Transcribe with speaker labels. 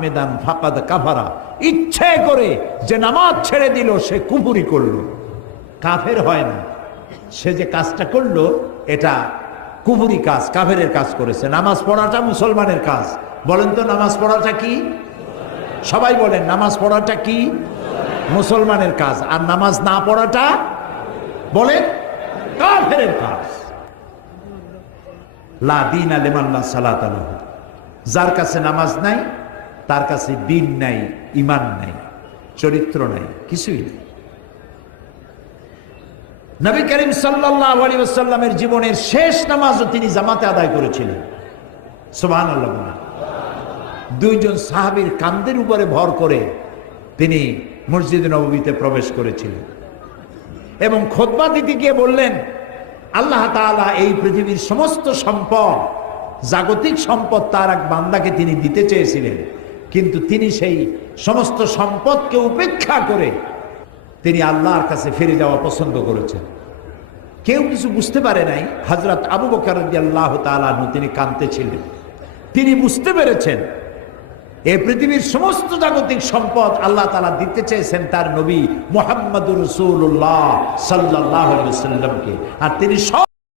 Speaker 1: মেদান ফাকাদ কাফারা। ইচ্ছে করে যে নামাজ ছেড়ে দিল, সে কুপুরি করল। কাফের হয় না। সে যে কাজটা করল, এটা কুপুরি কাজ, কাফেরের কাজ করেছে। নামাজ পড়াটা মুসলমানের কাজ। বলেন তো নামাজ পড়াটা কি? সবাই বলেন, নামাজ পড়াটা কি? মুসলমানের কাজ। আর নামাজ না পড়াটা বলেন, কাফেরের কাজ। লা দিন আলেমাল্লা সালাত আলাহু যার কাছে নামাজ নাই তার কাছে দিন নাই ইমান নাই, চরিত্র নাই, কিছুই নেই। নবী করিম সাল্লাহ আলী আসাল্লামের জীবনের শেষ নামাজও তিনি জামাতে আদায় করেছিলেন। সোহান দুইজন সাহাবীর কান্দের উপরে ভর করে তিনি মসজিদ নবীতে প্রবেশ করেছিলেন। এবং খোদবা দিতে গিয়ে বললেন, আল্লাহ তাআলা এই পৃথিবীর সমস্ত সম্পদ, জাগতিক সম্পদ তার এক বান্দাকে তিনি দিতে চেয়েছিলেন। কিন্তু তিনি সেই সমস্ত সম্পদকে উপেক্ষা করে তিনি আল্লাহর কাছে ফিরে যাওয়া পছন্দ করেছেন। কেউ কিছু বুঝতে পারে নাই হজরত আবু বকর আল্লাহ তালু তিনি কাঁদতেছিলেন তিনি বুঝতে পেরেছেন, এ পৃথিবীর সমস্ত জাগতিক সম্পদ আল্লাহ তালা দিতে চেয়েছেন তার নবী মোহাম্মদ রসুল্লাহ সাল্লাহ আর তিনি সব